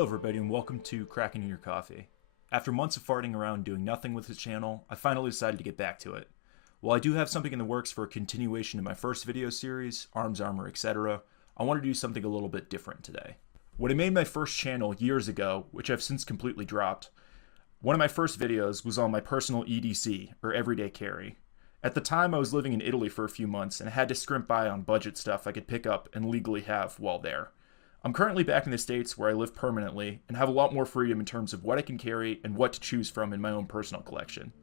Hello everybody and welcome to Cracking Your Coffee. After months of farting around doing nothing with this channel, I finally decided to get back to it. While I do have something in the works for a continuation of my first video series, arms, armor, etc., I want to do something a little bit different today. When I made my first channel years ago, which I've since completely dropped, one of my first videos was on my personal EDC, or everyday carry. At the time I was living in Italy for a few months and I had to scrimp by on budget stuff I could pick up and legally have while there. I'm currently back in the States where I live permanently and have a lot more freedom in terms of what I can carry and what to choose from in my own personal collection.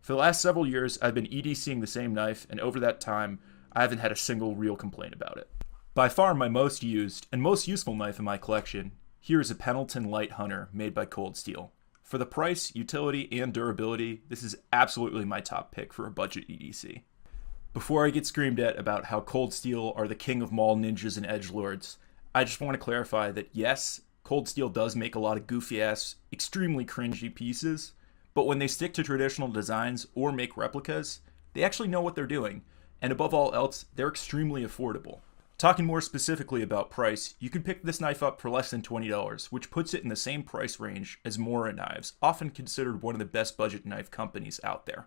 For the last several years, I've been EDCing the same knife, and over that time, I haven't had a single real complaint about it. By far my most used and most useful knife in my collection, here is a Pendleton Lite Hunter made by Cold Steel. For the price, utility, and durability, this is absolutely my top pick for a budget EDC. Before I get screamed at about how Cold Steel are the king of mall ninjas and edgelords, I just want to clarify that yes, Cold Steel does make a lot of goofy-ass, extremely cringy pieces, but when they stick to traditional designs or make replicas, they actually know what they're doing, and above all else, they're extremely affordable. Talking more specifically about price, you can pick this knife up for less than $20, which puts it in the same price range as Mora knives, often considered one of the best budget knife companies out there.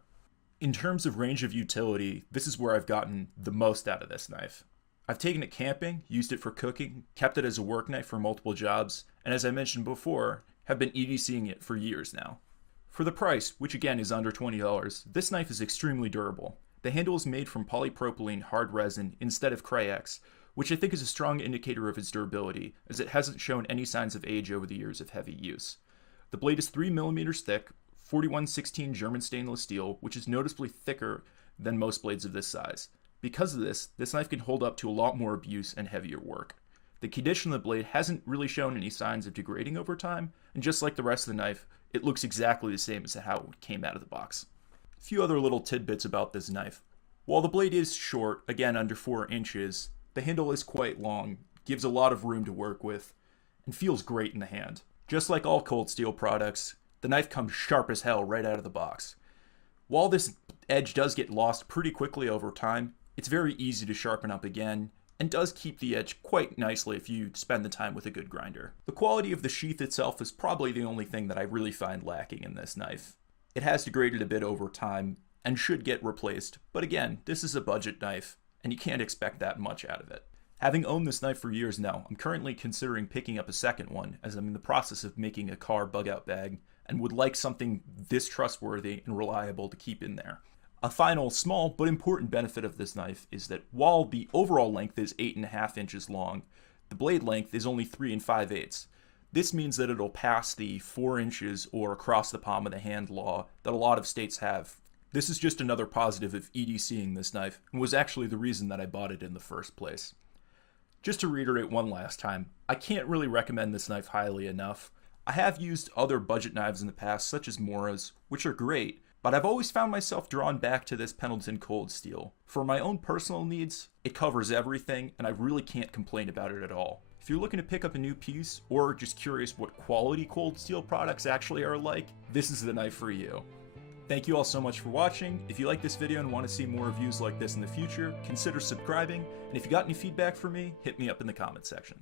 In terms of range of utility, this is where I've gotten the most out of this knife. I've taken it camping, used it for cooking, kept it as a work knife for multiple jobs, and as I mentioned before, have been EDCing it for years now. For the price, which again is under $20, this knife is extremely durable. The handle is made from polypropylene hard resin instead of Crayex, which I think is a strong indicator of its durability, as it hasn't shown any signs of age over the years of heavy use. The blade is 3mm thick, 4116 German stainless steel, which is noticeably thicker than most blades of this size. Because of this, this knife can hold up to a lot more abuse and heavier work. The condition of the blade hasn't really shown any signs of degrading over time, and just like the rest of the knife, it looks exactly the same as how it came out of the box. A few other little tidbits about this knife. While the blade is short, again under 4 inches, the handle is quite long, gives a lot of room to work with, and feels great in the hand. Just like all Cold Steel products, the knife comes sharp as hell right out of the box. While this edge does get lost pretty quickly over time, it's very easy to sharpen up again, and does keep the edge quite nicely if you spend the time with a good grinder. The quality of the sheath itself is probably the only thing that I really find lacking in this knife. It has degraded a bit over time, and should get replaced, but again, this is a budget knife, and you can't expect that much out of it. Having owned this knife for years now, I'm currently considering picking up a second one, as I'm in the process of making a car bug-out bag, and would like something this trustworthy and reliable to keep in there. A final, small, but important benefit of this knife is that while the overall length is 8.5 inches long, the blade length is only 3 5/8. This means that it'll pass the 4 inches or across the palm of the hand law that a lot of states have. This is just another positive of EDCing this knife, and was actually the reason that I bought it in the first place. Just to reiterate one last time, I can't really recommend this knife highly enough. I have used other budget knives in the past, such as Mora's, which are great, but I've always found myself drawn back to this Pendleton Cold Steel. For my own personal needs, it covers everything, and I really can't complain about it at all. If you're looking to pick up a new piece, or just curious what quality Cold Steel products actually are like, this is the knife for you. Thank you all so much for watching. If you like this video and want to see more reviews like this in the future, consider subscribing, and if you got any feedback for me, hit me up in the comments section.